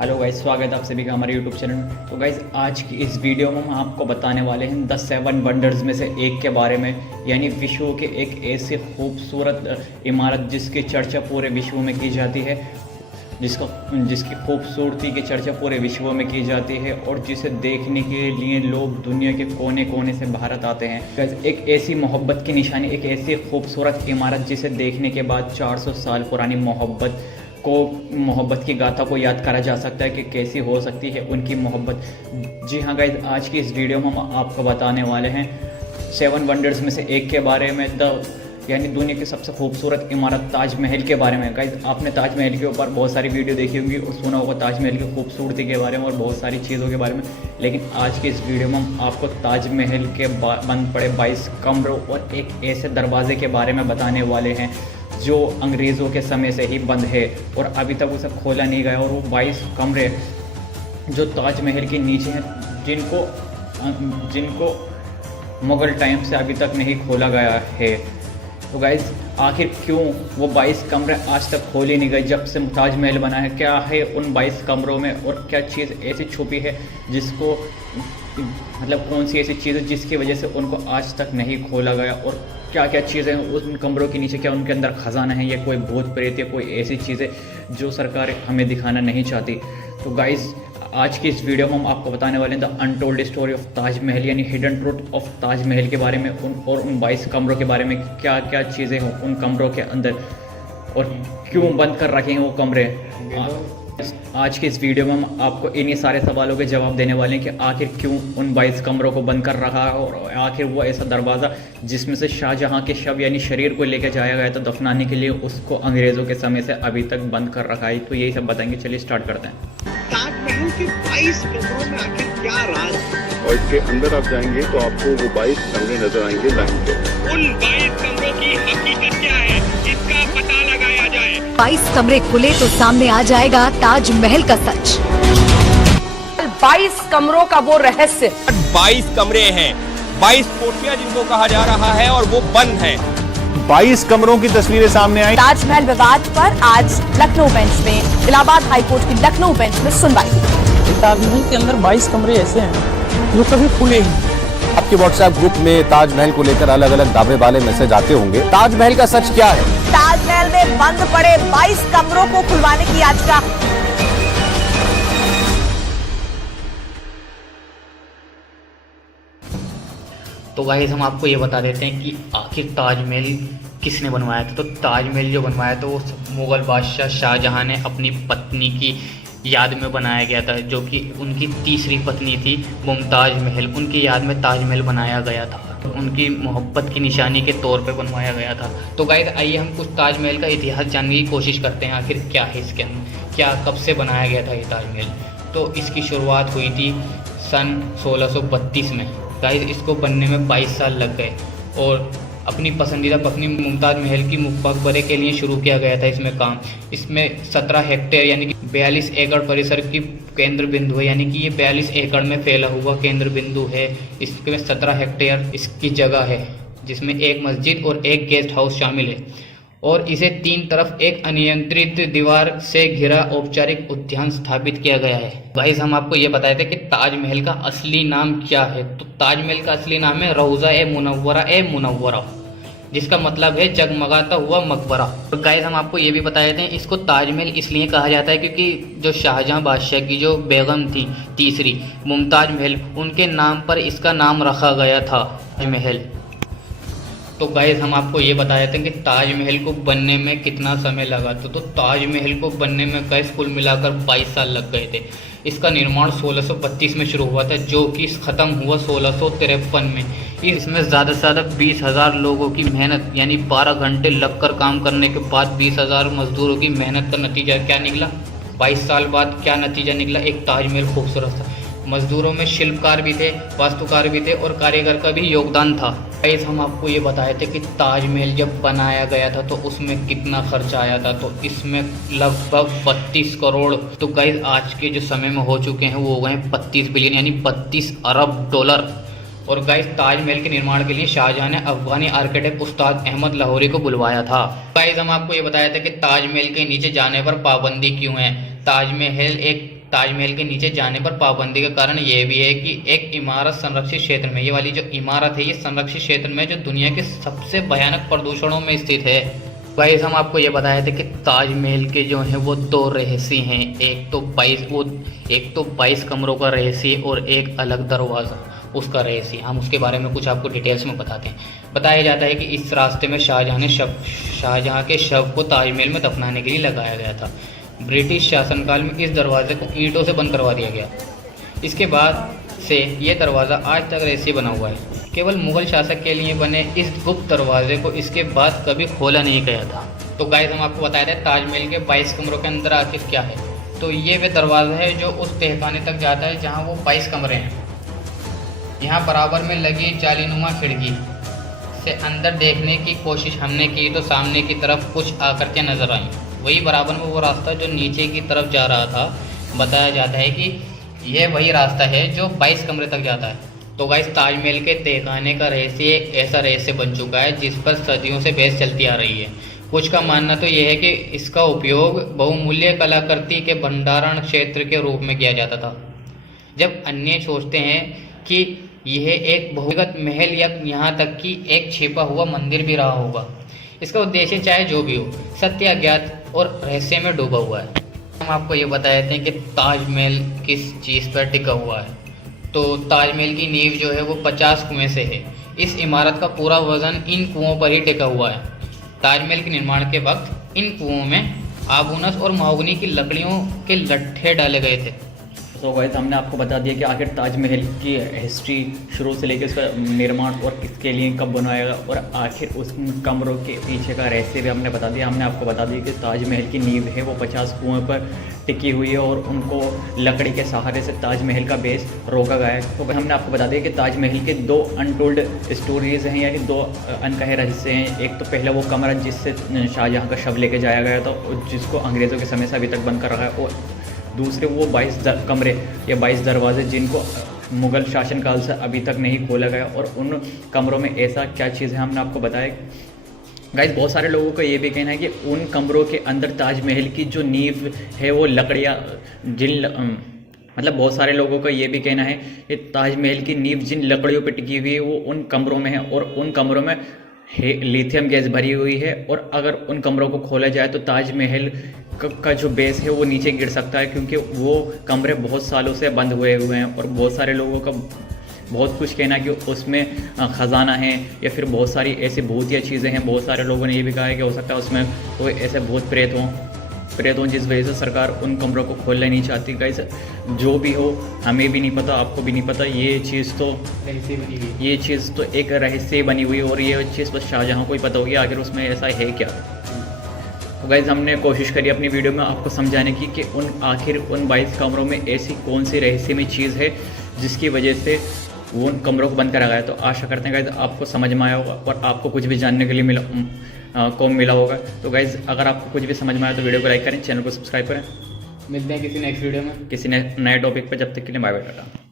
Hello guys, स्वागत है आप सभी का हमारे यूट्यूब चैनल। तो गाइस, आज की इस वीडियो में हम आपको बताने वाले हैं द 7 वंडर्स में से एक के बारे में, यानी विश्व के एक ऐसे खूबसूरत इमारत जिसकी चर्चा पूरे विश्व में की जाती है, जिसकी खूबसूरती की चर्चा पूरे विश्व में की जाती है और जिसे देखने के लिए लोग दुनिया के कोने कोने से भारत आते हैं। गाइस, एक ऐसी मोहब्बत की निशानी, एक ऐसी खूबसूरत इमारत जिसे देखने के बाद 400 साल पुरानी मोहब्बत की गाथा को याद करा जा सकता है कि कैसी हो सकती है उनकी मोहब्बत। जी हाँ गाइस, आज की इस वीडियो में हम आपको बताने वाले हैं 7 वंडर्स में से एक के बारे में, यानी दुनिया की सबसे खूबसूरत इमारत ताजमहल के बारे में। गाइस, आपने ताजमहल के ऊपर बहुत सारी वीडियो देखी होंगी और सुना होगा ताजमहल की खूबसूरती के बारे में और बहुत सारी चीज़ों के बारे में, लेकिन आज के इस वीडियो में हम आपको ताजमहल के बंद पड़े 22 कमरों और एक ऐसे दरवाजे के बारे में बताने वाले हैं जो अंग्रेज़ों के समय से ही बंद है और अभी तक उसे खोला नहीं गया। और वो 22 कमरे जो ताजमहल के नीचे हैं, जिनको मुग़ल टाइम से अभी तक नहीं खोला गया है। तो गाइज़, आखिर क्यों वो 22 कमरे आज तक खोले नहीं गए जब से ताजमहल बना है? क्या है उन 22 कमरों में और क्या चीज़ ऐसी छुपी है जिसको, मतलब कौन सी ऐसी चीज़ है जिसकी वजह से उनको आज तक नहीं खोला गया? और क्या क्या चीज़ें उन कमरों के नीचे, क्या उनके अंदर खजाना है या कोई भूत प्रेत या कोई ऐसी चीज़ें जो सरकार हमें दिखाना नहीं चाहती? तो गाइज़, आज की इस वीडियो में हम आपको बताने वाले हैं the untold story of Taj Mahal, यानी हिडन ट्रूथ ऑफ ताजमहल के बारे में, उन 22 कमरों के बारे में, क्या क्या चीज़ें हों उन कमरों के अंदर और क्यों बंद कर रखे हैं वो कमरे। आज की इस वीडियो में हम आपको इन्हीं सारे सवालों के जवाब देने वाले हैं कि आखिर क्यों उन 22 कमरों को बंद कर रखा है और आखिर वो ऐसा दरवाज़ा जिसमें से शाहजहां के शव यानी शरीर को लेकर जाया गया था दफनाने के लिए, उसको अंग्रेज़ों के समय से अभी तक बंद कर रखा है। तो यही सब बताएंगे, चलिए स्टार्ट करते हैं। ताजमहल के 22 कमरों में आखिर क्या राज है? और इसके अंदर आप जाएंगे तो आपको वो 22 कमरे नजर आएंगे लाइन पे। उन 22 कमरों की हकीकत क्या है, इसका पता लगाया जाए। 22 कमरे खुले तो सामने आ जाएगा ताजमहल का सच। 22 कमरों का वो रहस्य। 22 कमरे हैं, 22 कोठियां जिनको कहा जा रहा है और वो बंद है। 22 कमरों की तस्वीरें सामने आई। ताजमहल विवाद पर आज लखनऊ बेंच में, इलाहाबाद हाईकोर्ट की लखनऊ बेंच में सुनवाई। ताजमहल के अंदर 22 कमरे ऐसे हैं जो कभी खुले ही। आपके व्हाट्सएप ग्रुप में ताजमहल को लेकर अलग अलग दावे वाले मैसेज आते होंगे। ताजमहल का सच क्या है? ताजमहल में बंद पड़े 22 कमरों को खुलवाने की आज का तो गाइस, हम आपको ये बता देते हैं कि आखिर ताजमहल किसने बनवाया था। तो ताजमहल जो बनवाया था वो मुग़ल बादशाह शाहजहां ने अपनी पत्नी की याद में बनाया गया था, जो कि उनकी तीसरी पत्नी थी मुमताज़ महल। उनकी याद में ताजमहल बनाया गया था, तो उनकी मोहब्बत की निशानी के तौर पे बनवाया गया था। तो गाइस, आइए हम कुछ ताजमहल का इतिहास जानने की कोशिश करते हैं, आखिर क्या है इसके अंदर, क्या कब से बनाया गया था ये ताजमहल। तो इसकी शुरुआत हुई थी सन 1632 में। गाइस, इसको बनने में 22 साल लग गए और अपनी पसंदीदा पत्नी मुमताज़ महल की मकबरे के लिए शुरू किया गया था इसमें काम। इसमें 17 हेक्टेयर यानी कि 42 एकड़ परिसर की केंद्र बिंदु है, यानी कि ये 42 एकड़ में फैला हुआ केंद्र बिंदु है। इसमें 17 हेक्टेयर इसकी जगह है, जिसमें एक मस्जिद और एक गेस्ट हाउस शामिल है और इसे 3 तरफ एक अनियंत्रित दीवार से घिरा औपचारिक उद्यान स्थापित किया गया है। गाइस, हम आपको ये बताए थे कि ताजमहल का असली नाम क्या है। तो ताजमहल का असली नाम है रौज़ा ए मुनव्वरा, जिसका मतलब है जगमगाता हुआ मकबरा। तो गाइस, हम आपको ये भी बताए थे इसको ताजमहल इसलिए कहा जाता है क्योंकि जो शाहजहां बादशाह की जो बेगम थी तीसरी मुमताज़ महल, उनके नाम पर इसका नाम रखा गया था महल। तो गाइस, हम आपको ये बताए थे कि ताजमहल को बनने में कितना समय लगा था। तो ताजमहल को बनने में गाइस कुल मिलाकर 22 साल लग गए थे। इसका निर्माण 1632 में शुरू हुआ था, जो कि ख़त्म हुआ 1653 में। इसमें ज़्यादा से ज़्यादा 20,000 लोगों की मेहनत, यानी 12 घंटे लगकर काम करने के बाद 20,000 मजदूरों की मेहनत का नतीजा क्या निकला? 22 साल बाद क्या नतीजा निकला? एक ताजमहल खूबसूरत था। मजदूरों में शिल्पकार भी थे, वास्तुकार भी थे और कारीगर का भी योगदान था। गाइस, हम आपको ये बताए थे कि ताजमहल जब बनाया गया था तो उसमें कितना खर्चा आया था। तो इसमें लगभग 32 करोड़, तो गाइस आज के जो समय में हो चुके हैं वो हो गए हैं 32 बिलियन यानी 32 अरब डॉलर। और गाइस, ताजमहल के निर्माण के लिए शाहजहां ने अफगानी आर्किटेक्ट उस्ताद अहमद लाहौरी को बुलवाया था। गाइस, हम आपको ये बताया था कि ताजमहल के नीचे जाने पर पाबंदी क्यों है। ताजमहल एक ताजमहल के नीचे जाने पर पाबंदी का कारण यह भी है कि एक इमारत संरक्षित क्षेत्र में, ये वाली जो इमारत है ये संरक्षित क्षेत्र में जो दुनिया के सबसे भयानक प्रदूषणों में स्थित है। गाइस हम आपको ये बताए थे कि ताजमहल के जो हैं वो 2 रहस्य हैं, एक तो 22 कमरों का रहस्य और एक अलग दरवाज़ा उसका रहस्य। हम उसके बारे में कुछ आपको डिटेल्स में बताते हैं। बताया जाता है कि इस रास्ते में शाहजहाँ के शव को ताजमहल में दफनाने के लिए लगाया गया था। ब्रिटिश शासनकाल में इस दरवाजे को ईंटों से बंद करवा दिया गया। इसके बाद से ये दरवाज़ा आज तक रहस्य बना हुआ है। केवल मुगल शासक के लिए बने इस गुप्त दरवाजे को इसके बाद कभी खोला नहीं गया था। तो गाइस हम आपको बताया था ताजमहल के 22 कमरों के अंदर आखिर क्या है। तो ये वे दरवाज़ा है जो उस तहखाने तक जाता है जहाँ वो 22 कमरे हैं। यहाँ बराबर में लगी जालीनुमा खिड़की से अंदर देखने की कोशिश हमने की तो सामने की तरफ कुछ आकृतियाँ नजर आईं। वही बराबर में वो रास्ता जो नीचे की तरफ जा रहा था। बताया जाता है कि यह वही रास्ता है जो 22 कमरे तक जाता है। तो गाइस ताजमहल के तहखाने का रहस्य एक ऐसा रहस्य बन चुका है जिस पर सदियों से बहस चलती आ रही है। कुछ का मानना तो यह है कि इसका उपयोग बहुमूल्य कलाकृति के भंडारण क्षेत्र के रूप में किया जाता था, जब अन्य सोचते हैं कि यह एक भूमिगत महल या यहाँ तक कि एक छिपा हुआ मंदिर भी रहा होगा। इसका उद्देश्य चाहे जो भी हो, सत्य अज्ञात और रहस्य में डूबा हुआ है। हम आपको ये बताए थे कि ताजमहल किस चीज़ पर टिका हुआ है। तो ताजमहल की नींव जो है वो 50 कुएं से है। इस इमारत का पूरा वजन इन कुओं पर ही टिका हुआ है। ताजमहल के निर्माण के वक्त इन कुओं में आबूनस और महोगनी की लकड़ियों के लट्ठे डाले गए थे। तो गाइस हमने आपको बता दिया कि आखिर ताजमहल की हिस्ट्री शुरू से लेकर उसका निर्माण और किसके लिए कब बनाया गया और आखिर उस कमरों के पीछे का रहस्य भी हमने बता दिया। हमने आपको बता दिया कि ताजमहल की नींव है वो 50 कुओं पर टिकी हुई है और उनको लकड़ी के सहारे से ताजमहल का बेस रोका गया है। तो हमने आपको बता दिया कि ताजमहल के 2 अनटोल्ड स्टोरीज़ हैं, यानी 2 अनकहे रहस्य हैं। एक तो पहला वो कमरा जिससे शाहजहाँ का शव लेके जाया गया था और जिसको अंग्रेज़ों के समय से अभी तक बंद कर रखा है, और दूसरे वो 22 कमरे या 22 दरवाजे जिनको मुग़ल शासनकाल से अभी तक नहीं खोला गया। और उन कमरों में ऐसा क्या चीज़ है हमने आपको बताया। गाइस बहुत सारे लोगों का ये भी कहना है कि उन कमरों के अंदर ताजमहल की जो नींव है वो लकड़ियाँ मतलब बहुत सारे लोगों का ये भी कहना है कि ताजमहल की नींव जिन लकड़ियों पर टिकी हुई है वो उन कमरों में है और उन कमरों में लिथियम गैस भरी हुई है। और अगर उन कमरों को खोला जाए तो ताजमहल का जो बेस है वो नीचे गिर सकता है, क्योंकि वो कमरे बहुत सालों से बंद हुए हैं। और बहुत सारे लोगों का बहुत कुछ कहना है कि उसमें ख़जाना है या फिर बहुत सारी ऐसी भूतिया चीज़ें हैं। बहुत सारे लोगों ने ये भी कहा है कि हो सकता है उसमें कोई ऐसे भूत प्रेत हों जिस वजह से सरकार उन कमरों को खोलना नहीं चाहती। गाइस जो भी हो हमें भी नहीं पता, आपको भी नहीं पता, ये चीज़ तो एक रहस्य बनी हुई है और ये चीज़ बस शाहजहाँ को ही पता होगी आखिर उसमें ऐसा है क्या। तो गाइस हमने कोशिश करी अपनी वीडियो में आपको समझाने की कि आखिर उन 22 कमरों में ऐसी कौन सी रहस्यमय चीज़ है जिसकी वजह से वो उन कमरों को बंद करा गया। तो आशा करते हैं गाइस आपको समझ में आया होगा और आपको कुछ भी जानने के लिए मिला होगा। तो गाइस अगर आपको कुछ भी समझ में आया तो वीडियो को लाइक करें, चैनल को सब्सक्राइब करें। मिलते हैं किसी नेक्स्ट वीडियो में किसी नए टॉपिक पर। जब तक के लिए बाय बाय टाटा।